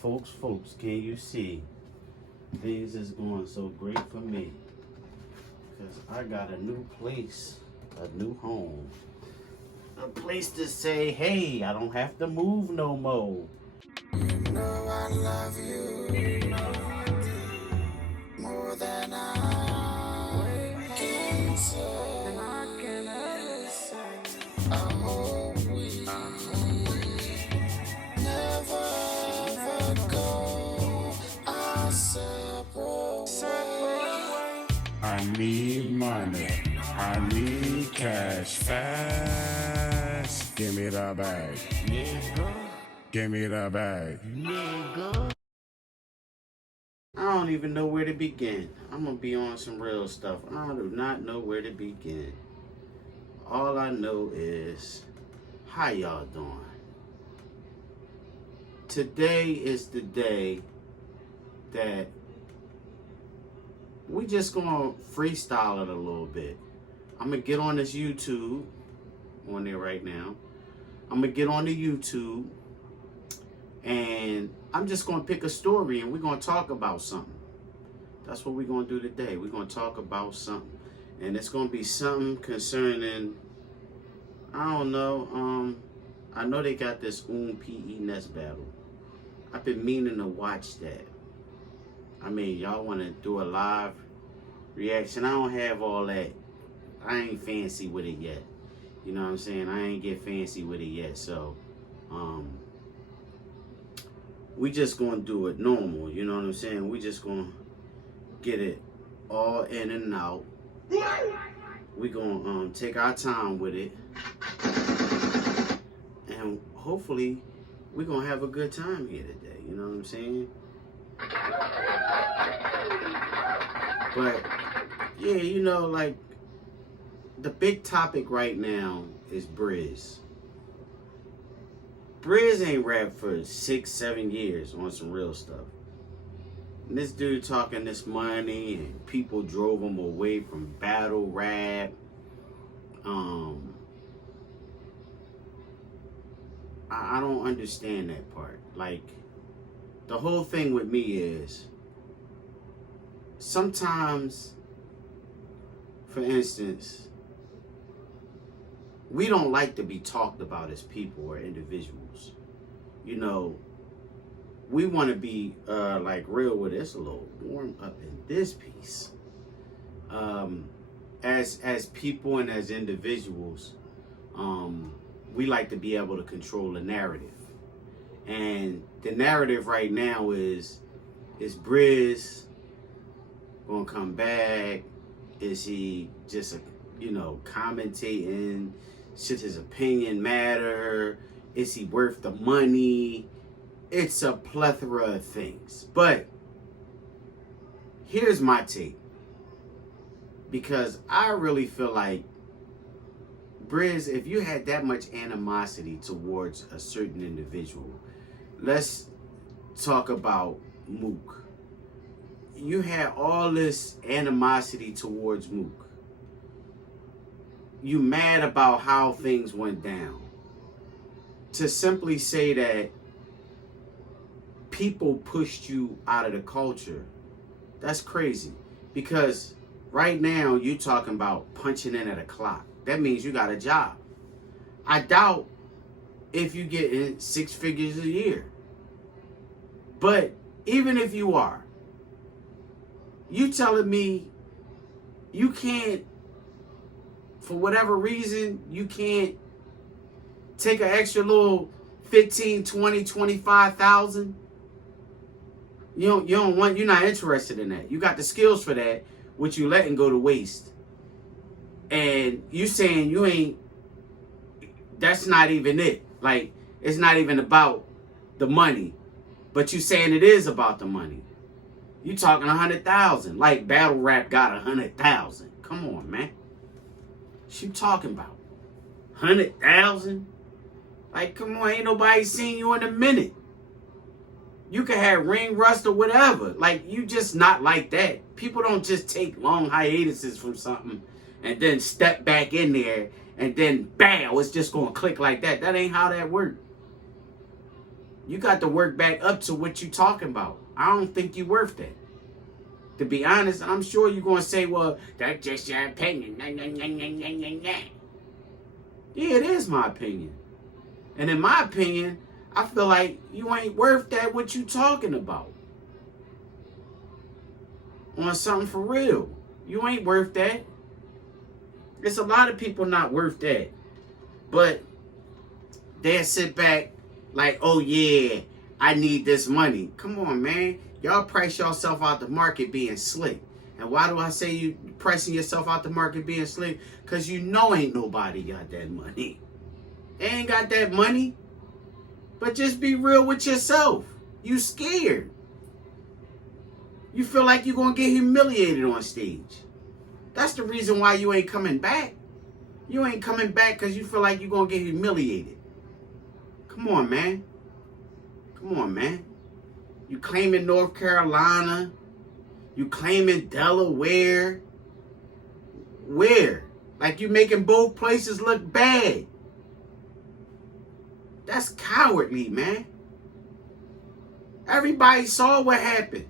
Folks, can you see? Things is going so great for me. Because I got a new place, a new home. A place to say, hey, I don't have to move no more. You know I love you more than I can say. I hope we never ever go our separate ways. I need money. I need cash fast. Give me the bag. Give me the bag. I don't even know where to begin. I'm going to be on some real stuff. I do not know where to begin. All I know is, how y'all doing? Today is the day that we just gonna freestyle it a little bit. I'm gonna get on this YouTube, on there right now. I'm gonna get on the YouTube and I'm just gonna pick a story and we're gonna talk about something. That's what we're gonna do today. We're gonna talk about something. And it's gonna be something concerning, I don't know, I know they got this PE Nest battle. I've been meaning to watch that. I mean, y'all want to do a live reaction? I don't have all that. I ain't fancy with it yet. You know what I'm saying? I ain't get fancy with it yet. So, we just gonna do it normal. You know what I'm saying? We just gonna get it all in and out. We gonna take our time with it, and hopefully we gonna have a good time here today. You know what I'm saying? But yeah, you know, like the big topic right now is Brizz. Brizz ain't rapped for 6-7 years on some real stuff. And this dude talking this money and people drove him away from battle rap. I don't understand that part. Like, the whole thing with me is, sometimes, for instance, we don't like to be talked about as people or individuals. You know, we want to be like real with it. It's a little warm up in this piece. As people and as individuals, we like to be able to control the narrative. And the narrative right now is Brizz gonna come back? Is he just commentating? Should his opinion matter? Is he worth the money? It's a plethora of things. But here's my take. Because I really feel like, Brizz, if you had that much animosity towards a certain individual, let's talk about Mook. You had all this animosity towards Mook. You mad about how things went down. To simply say that people pushed you out of the culture, that's crazy. Because right now you're talking about punching in at a clock. That means you got a job. I doubt if you get in 6 figures a year. But even if you are, you telling me you can't, for whatever reason, you can't take an extra little 15, 20, 25,000? You don't want, you're not interested in that. You got the skills for that, which you letting go to waste. And you saying you ain't, that's not even it. Like, it's not even about the money. But you saying it is about the money. You talking 100,000. Like battle rap got 100,000. Come on, man. What you talking about? 100,000? Like, come on, ain't nobody seen you in a minute. You can have ring rust or whatever. Like, you just not like that. People don't just take long hiatuses from something and then step back in there and then bam, it's just gonna click like that. That ain't how that works. You got to work back up to what you talking about. I don't think you worth that. To be honest, I'm sure you're going to say, well, that's just your opinion. Yeah, it is my opinion. And in my opinion, I feel like you ain't worth that what you talking about. On something for real. You ain't worth that. There's a lot of people not worth that. But they'll sit back like, oh yeah, I need this money. Come on, man. Y'all price yourself out the market being slick. And why do I say you pricing yourself out the market being slick? Because you know ain't nobody got that money. They ain't got that money. But just be real with yourself. You scared. You feel like you're going to get humiliated on stage. That's the reason why you ain't coming back. You ain't coming back because you feel like you're going to get humiliated. Come on, man. Come on, man. You claiming North Carolina. You claiming Delaware. Where? Like you making both places look bad. That's cowardly, man. Everybody saw what happened.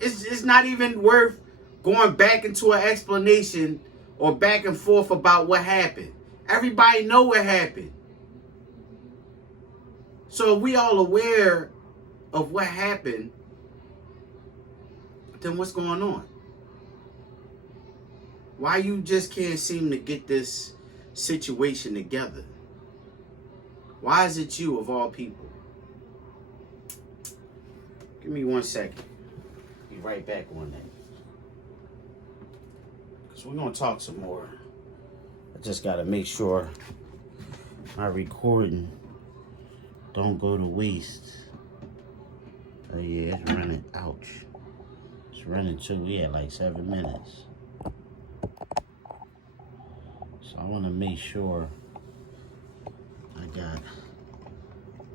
It's not even worth going back into an explanation or back and forth about what happened. Everybody know what happened. So if we all aware of what happened, then what's going on? Why you just can't seem to get this situation together? Why is it you of all people? Give me 1 second. Be right back on that. Because we're going to talk some more. I just got to make sure my recording don't go to waste. Oh yeah, it's running. Ouch. It's running too. We had like 7 minutes. So I want to make sure I got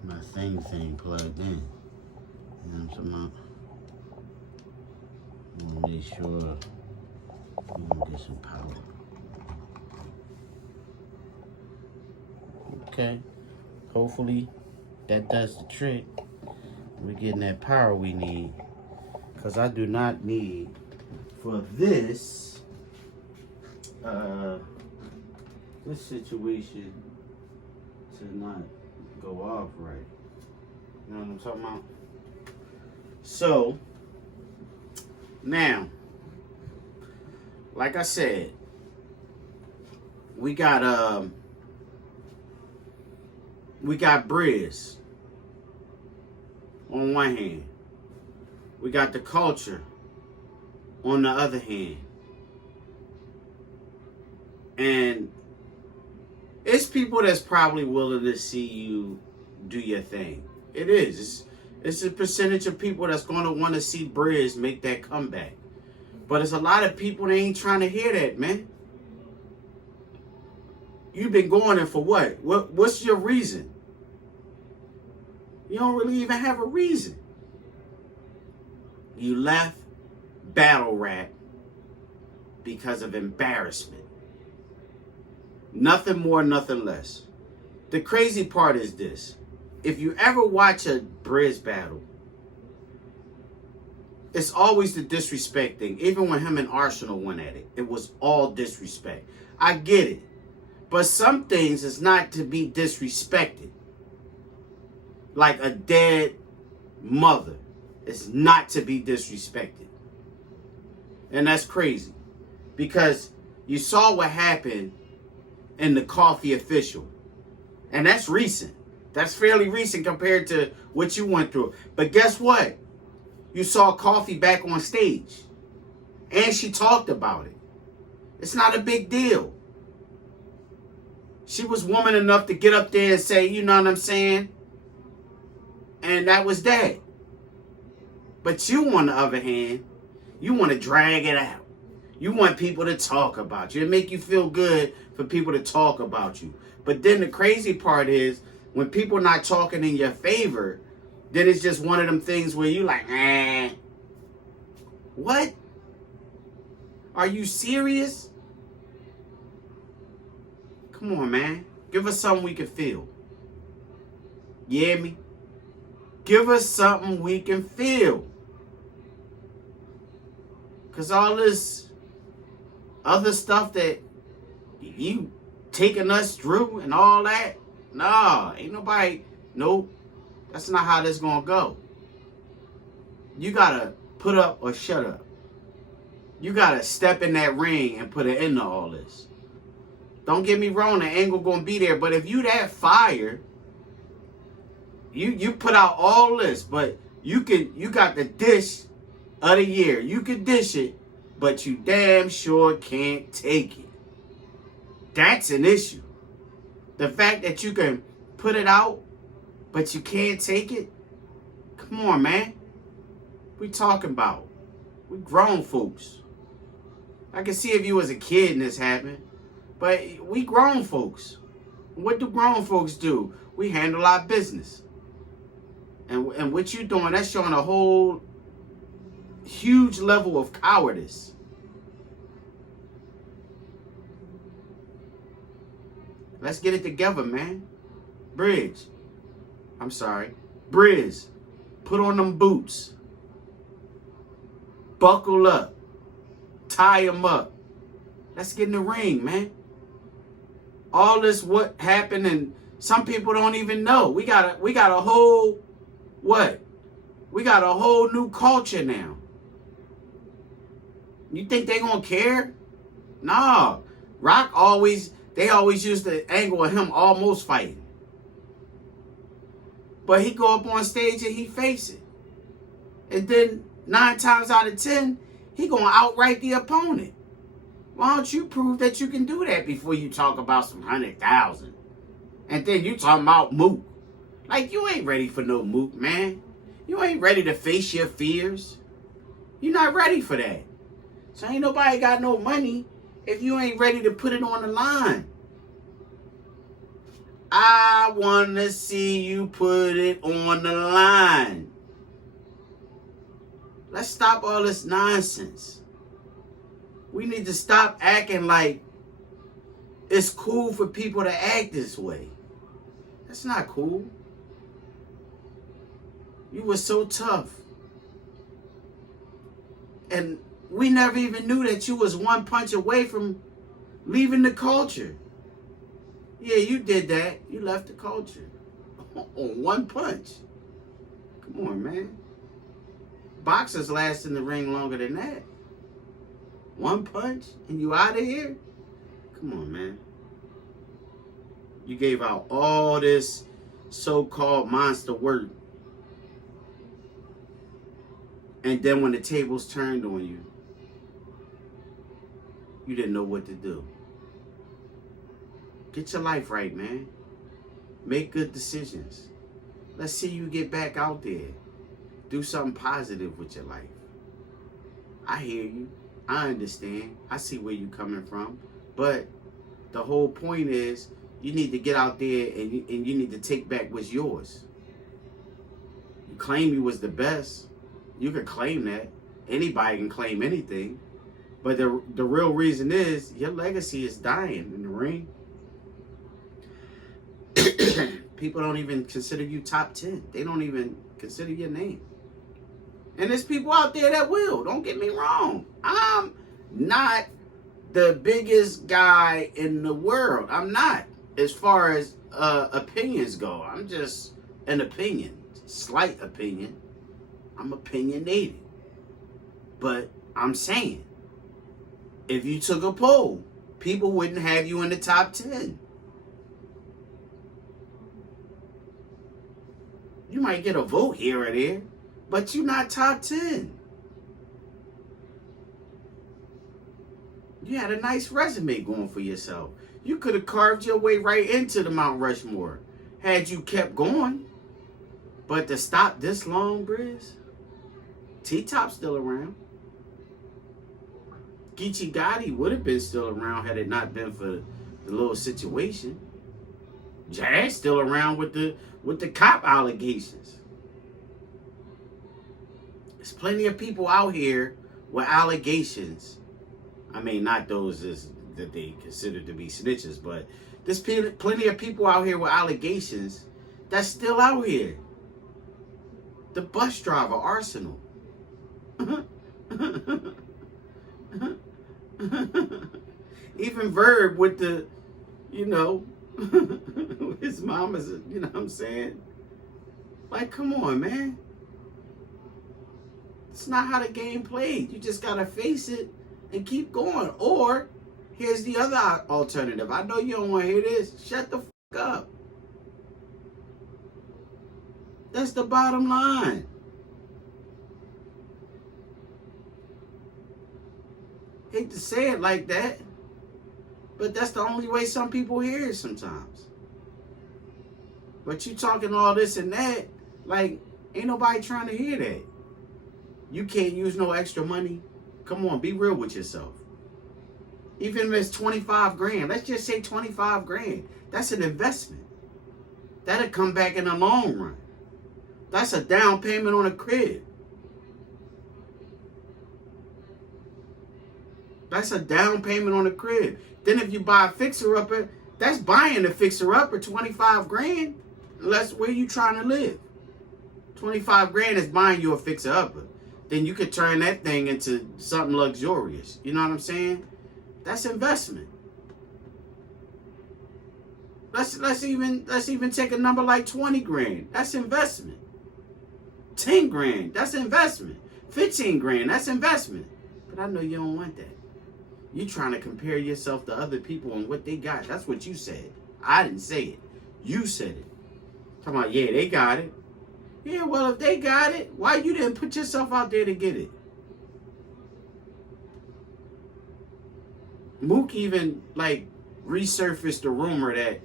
my thing plugged in. You know what I'm talking about? I want to make sure we're going to get some power. Okay. Hopefully that does the trick. We're getting that power we need. Because I do not need for this situation to not go off right. You know what I'm talking about? So, now, like I said, we got Brizz on one hand. We got the culture on the other hand. And it's people that's probably willing to see you do your thing. It is. It's a percentage of people that's going to want to see Brizz make that comeback. But it's a lot of people that ain't trying to hear that, man. You've been going in for what? What's your reason? You don't really even have a reason. You left battle rap because of embarrassment. Nothing more, nothing less. The crazy part is this. If you ever watch a Brizz battle, it's always the disrespect thing. Even when him and Arsenal went at it, it was all disrespect. I get it. But some things is not to be disrespected. Like a dead mother. It's not to be disrespected. And that's crazy. Because you saw what happened in the Coffee Official. And that's recent. That's fairly recent compared to what you went through. But guess what? You saw Coffee back on stage. And she talked about it. It's not a big deal. She was woman enough to get up there and say, you know what I'm saying? And that was that. But you, on the other hand, you want to drag it out. You want people to talk about you. It make you feel good for people to talk about you. But then the crazy part is, when people not talking in your favor, then it's just one of them things where you like, what? Are you serious? Come on, man. Give us something we can feel. You hear me? Give us something we can feel. Because all this other stuff that you taking us through and all that, nah, ain't nobody, nope. That's not how this gonna go. You gotta put up or shut up. You gotta step in that ring and put an end to all this. Don't get me wrong, the angle gonna be there, but if you that fire, you put out all this, but you got the dish of the year. You can dish it, but you damn sure can't take it. That's an issue. The fact that you can put it out, but you can't take it. Come on, man. We talking about. We grown folks. I can see if you was a kid and this happened, but we grown folks. What do grown folks do? We handle our business. And what you doing, that's showing a whole huge level of cowardice. Let's get it together, man. Brizz, put on them boots. Buckle up. Tie them up. Let's get in the ring, man. All this what happened, and some people don't even know. We got a whole what? We got a whole new culture now. You think they gonna care? Nah. They always use the angle of him almost fighting. But he go up on stage and he face it. And then 9 times out of 10, he gonna outright the opponent. Why don't you prove that you can do that before you talk about some 100,000? And then you talking about moot. Like, you ain't ready for no moot, man. You ain't ready to face your fears. You're not ready for that. So ain't nobody got no money if you ain't ready to put it on the line. I want to see you put it on the line. Let's stop all this nonsense. We need to stop acting like it's cool for people to act this way. That's not cool. You were so tough. And we never even knew that you was one punch away from leaving the culture. Yeah, you did that. You left the culture. On one punch. Come on, man. Boxers last in the ring longer than that. One punch and you out of here? Come on, man. You gave out all this so-called monster work. And then when the tables turned on you, you didn't know what to do. Get your life right, man. Make good decisions. Let's see you get back out there. Do something positive with your life. I hear you. I understand. I see where you're coming from. But the whole point is you need to get out there and you need to take back what's yours. You claim you was the best. You can claim that. Anybody can claim anything. But the real reason is your legacy is dying in the ring. People don't even consider you top 10. They don't even consider your name. And there's people out there that will. Don't get me wrong. I'm not the biggest guy in the world. I'm not. As far as opinions go. I'm just an opinion. Slight opinion. I'm opinionated. But I'm saying, if you took a poll, people wouldn't have you in the top 10. You might get a vote here or there, but you're not top 10. You had a nice resume going for yourself. You could have carved your way right into the Mount Rushmore had you kept going. But to stop this long, Brizz, T-Top's still around. Geechee Gotti would have been still around had it not been for the little situation. Jazz still around with the cop allegations. There's plenty of people out here with allegations. I mean, not those that they consider to be snitches, but there's plenty of people out here with allegations that's still out here. The bus driver, Arsenal. Even Verb with the, you know, his mama's, you know what I'm saying? Like, come on, man. It's not how the game played. You just got to face it and keep going. Or, here's the other alternative. I know you don't want to hear this. Shut the fuck up. That's the bottom line. Hate to say it like that, but that's the only way some people hear it sometimes. But you talking all this and that, like, ain't nobody trying to hear that. You can't use no extra money. Come on, be real with yourself. Even if it's 25 grand, let's just say 25 grand. That's an investment. That'll come back in the long run. That's a down payment on a crib. That's a down payment on a crib. Then if you buy a fixer-upper, that's buying a fixer-upper, 25 grand. Unless where you trying to live. 25 grand is buying you a fixer-upper. Then you could turn that thing into something luxurious. You know what I'm saying? That's investment. Let's even take a number like 20 grand. That's investment. 10 grand, that's investment. 15 grand, that's investment. But I know you don't want that. You're trying to compare yourself to other people and what they got. That's what you said. I didn't say it. You said it. Talking about, yeah, they got it. Yeah, well, if they got it, why you didn't put yourself out there to get it? Mook even, like, resurfaced the rumor that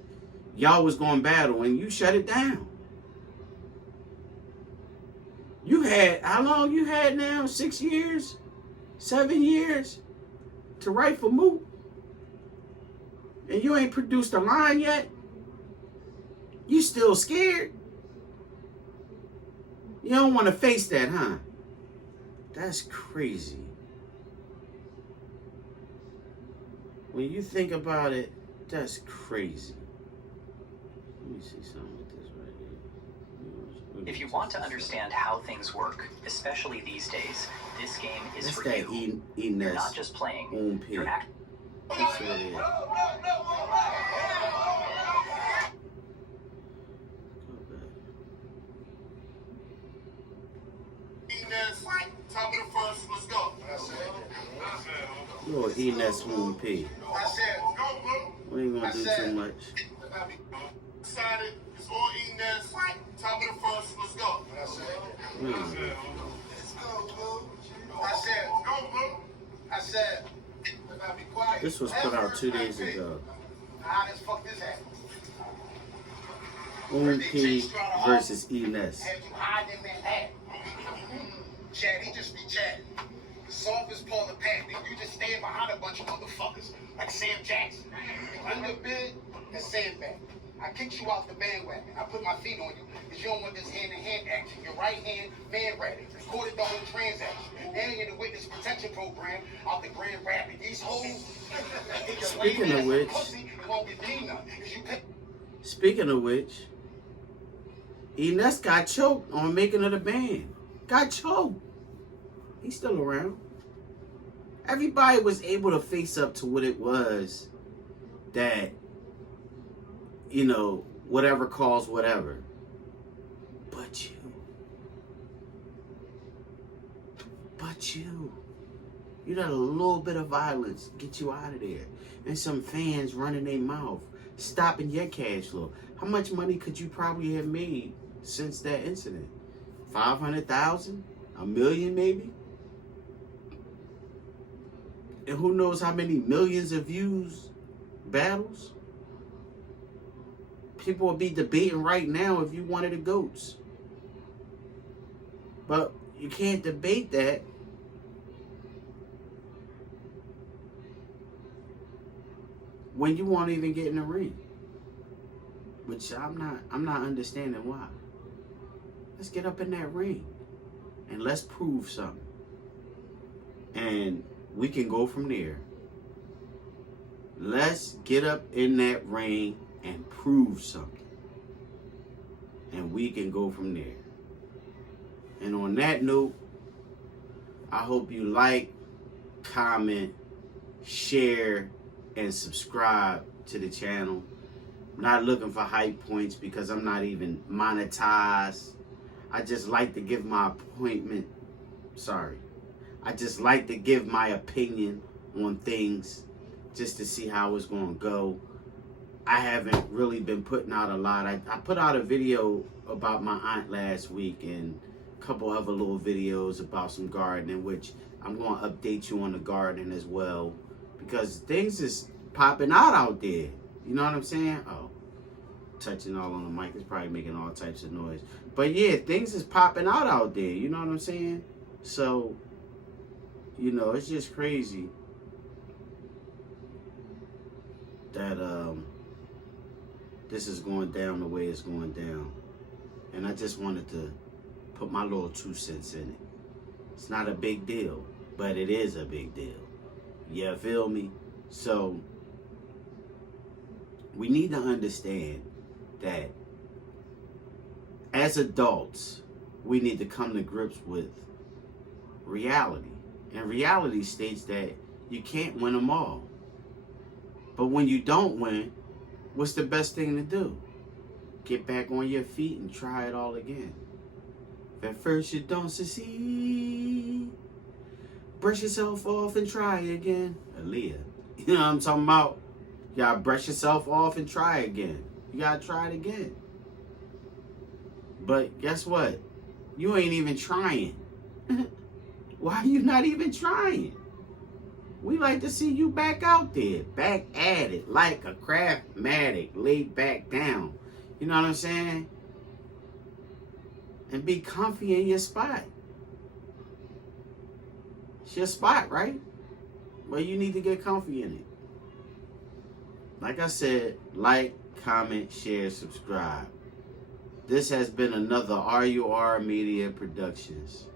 y'all was going to battle and you shut it down. You had, how long you had now? 6 years? 7 years? To write for Mook? And you ain't produced a line yet? You still scared? You don't want to face that, huh? That's crazy. When you think about it, that's crazy. Let me see something with this right here. If you want to understand how things work, especially these days, this game is that's for that you. You're not just playing. You're acting. That's what it is. Top of the first, let's go. You're Enes Moon P. I said, go, bro. We ain't gonna do too much. Decided it's all Enes. Top of the first, let's go. Let's go, bro. I said, go, bro. I said, be quiet. This was put out 2 days ago. How does fuck this happen? Moon P versus Enes. Had you hiding in that hat? Chad, he just be chatting. Soft as Paula Patton. You just stand behind a bunch of motherfuckers like Sam Jackson. I'm your bid and sandbag. I kicked you off the bandwagon. I put my feet on you because you don't want this hand-to-hand action. Your right hand man ratted. Recorded the whole transaction. And in the witness protection program out the Grand Rapids. These hoes. Speaking of which, Enes got choked on making of the band. Got choked. He's still around. Everybody was able to face up to what it was that, you know, whatever calls whatever. But you. You let a little bit of violence get you out of there. And some fans running their mouth, stopping your cash flow. How much money could you probably have made since that incident? 500,000? $1 million maybe? And who knows how many millions of views battles? People will be debating right now if you wanted the GOATs. But you can't debate that when you won't even get in the ring. Which I'm not understanding why. Let's get up in that ring and let's prove something. And we can go from there. Let's get up in that ring and prove something. And we can go from there. And on that note, I hope you like, comment, share, and subscribe to the channel. I'm not looking for hype points because I'm not even monetized. I just like to give my I just like to give my opinion on things just to see how it's going to go. I haven't really been putting out a lot. I put out a video about my aunt last week and a couple other little videos about some gardening, which I'm going to update you on the gardening as well, because things is popping out there. You know what I'm saying? Oh, touching all on the mic is probably making all types of noise. But yeah, things is popping out there. You know what I'm saying? So, you know, it's just crazy that this is going down the way it's going down. And I just wanted to put my little 2 cents in it. It's not a big deal, but it is a big deal. You feel me? So, we need to understand that as adults, we need to come to grips with reality. And reality states that you can't win them all. But when you don't win, what's the best thing to do? Get back on your feet and try it all again. If at first you don't succeed, brush yourself off and try again. Aaliyah. You know what I'm talking about? You gotta brush yourself off and try again. You gotta try it again. But guess what? You ain't even trying. Why are you not even trying? We like to see you back out there, back at it, like a craftmatic, laid back down. You know what I'm saying? And be comfy in your spot. It's your spot, right? Well, you need to get comfy in it. Like I said, like, comment, share, subscribe. This has been another RUR Media Productions.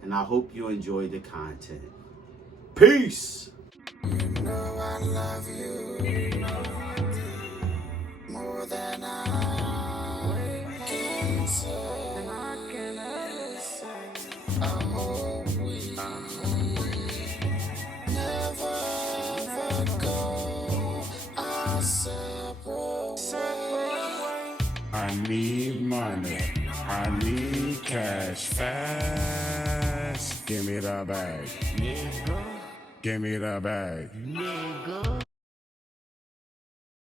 And I hope you enjoyed the content. Peace! You know I love you more than I can say. I hope we never ever go our separate ways. I need money. I need cash fast. Give me the bag. Nigga. Give me the bag. Nigga.